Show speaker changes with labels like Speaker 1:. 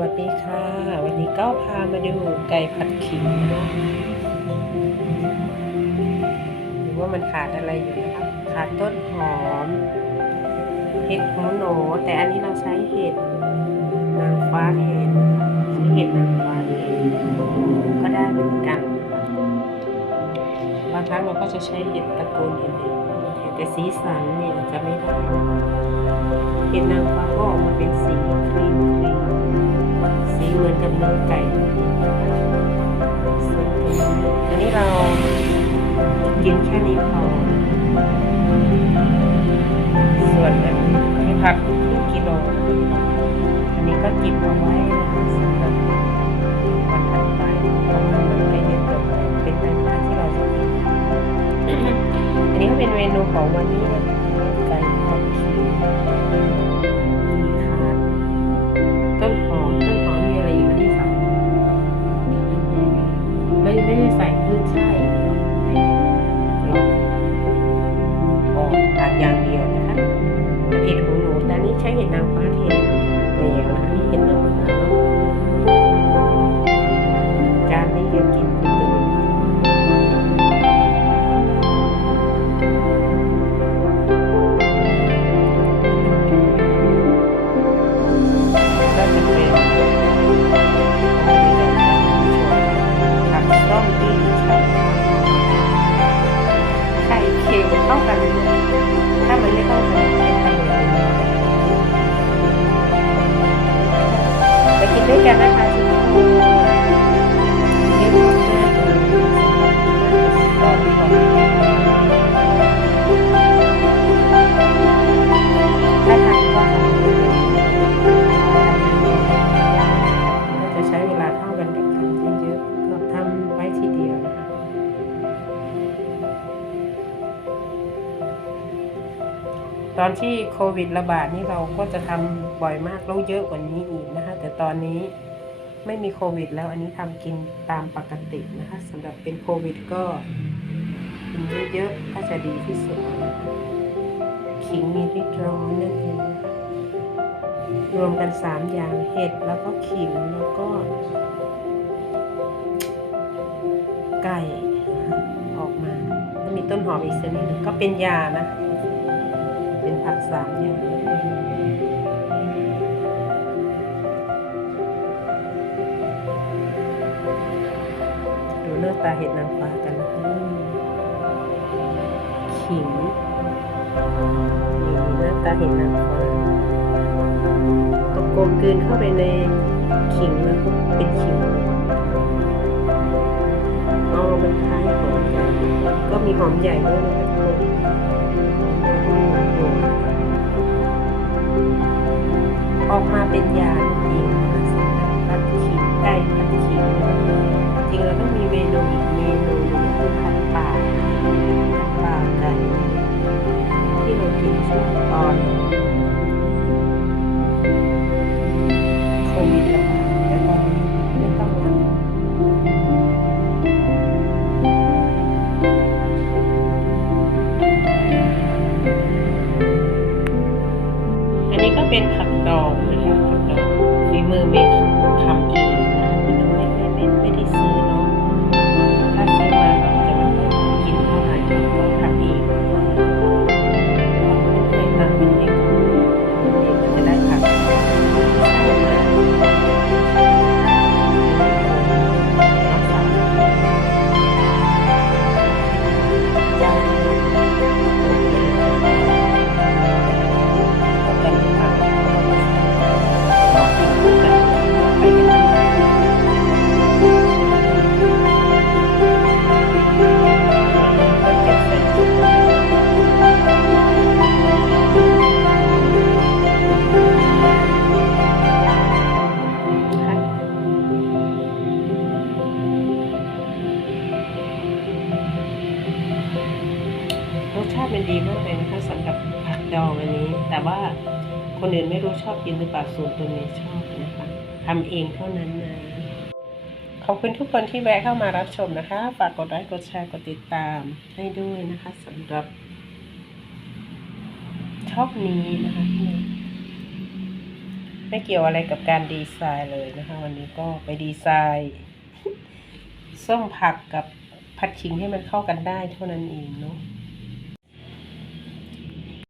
Speaker 1: วัสดีค่ะ วันนี้ก็พามาดูไก่ผัดขิงนะหรือว่ามันขาดอะไรอยู่นะครับขาดต้นหอม เห็ดหูหนูแต่อันนี้เราใช้เห็ดนางฟ้าแทนใช้เห็ดนางฟ้าแทนก็ได้เหมือนกัน บางครั้งเราก็จะใช้เห็ดตระกูลอื่นๆแต่สีสันเนี่ยจะไม่ได้เห็ดนางฟ้าก็ออกมาเป็นสีครีมครีม สีเหมือนกับเนื้อไก่ส่วนอันนี้เรากินแค่นี้พอ ส่วนอันนี้ผักครึ่งกิโล อันนี้ก็เกิบเอาไว้นะคะสำหรับวันถัดไปเพราะมันใกล้จะจบแล้วเป็นเวลาที่เราจะกินอันนี้ก็เป็นเมนูของวันนี้นะคะไก่ทอดขิง ตอนที่โควิดระบาดนี่เราก็จะทำบ่อยมากแล้วเยอะกว่านี้อีกนะคะแต่ตอนนี้ไม่มีโควิด แล้วอันนี้ทำกินตามปกตินะคะสำหรับเป็นโควิดก็กินเยอะๆก็จะดีที่สุดขิงมีริดร้อนนั่นเองรวมกันสามอย่างเห็ดแล้วก็ขิงแล้วก็ ไก่ออกมาแล้วมีต้นหอมอีกชนิดหนึ่งก็เป็นยานะ เป็นผักสามอย่างดูหน้าตาเห็ดนางฟ้ากันนะขิงนี่หน้าตาเห็ดนางฟ้าตกกลมกลืนเข้าไปในขิงแล้วก็เป็นขิงอ๋อมันคล้ายหอมใหญ่ก็มีหอมใหญ่ด้วยนะคะ ออกมาเป็นยาจริงนะคะสำหรับผัดขิงไก่ผัดขิงจริงเราต้องมีเมนูอีกเมนูหนึงคือผัดป่า ก็เป็นผักดองนะคะผักดองฝีมือเมย์ทำเอง ดีมากเลยนะคะสำหรับผักดองอันนี้ แต่ว่าคนอื่นไม่รู้ชอบกินหรือเปล่าส่วนตัวนี้ชอบนะคะทำเองเท่านั้นนะขอบคุณทุกคนที่แวะเข้ามารับชมนะคะ ฝากกดไลค์กดแชร์กดติดตามให้ด้วยนะคะสำหรับช่องนี้นะคะไม่เกี่ยวอะไรกับการดีไซน์เลยนะคะ วันนี้ก็ไปดีไซน์ส้มผักกับผัดขิงให้มันเข้ากันได้เท่านั้นเองเนาะ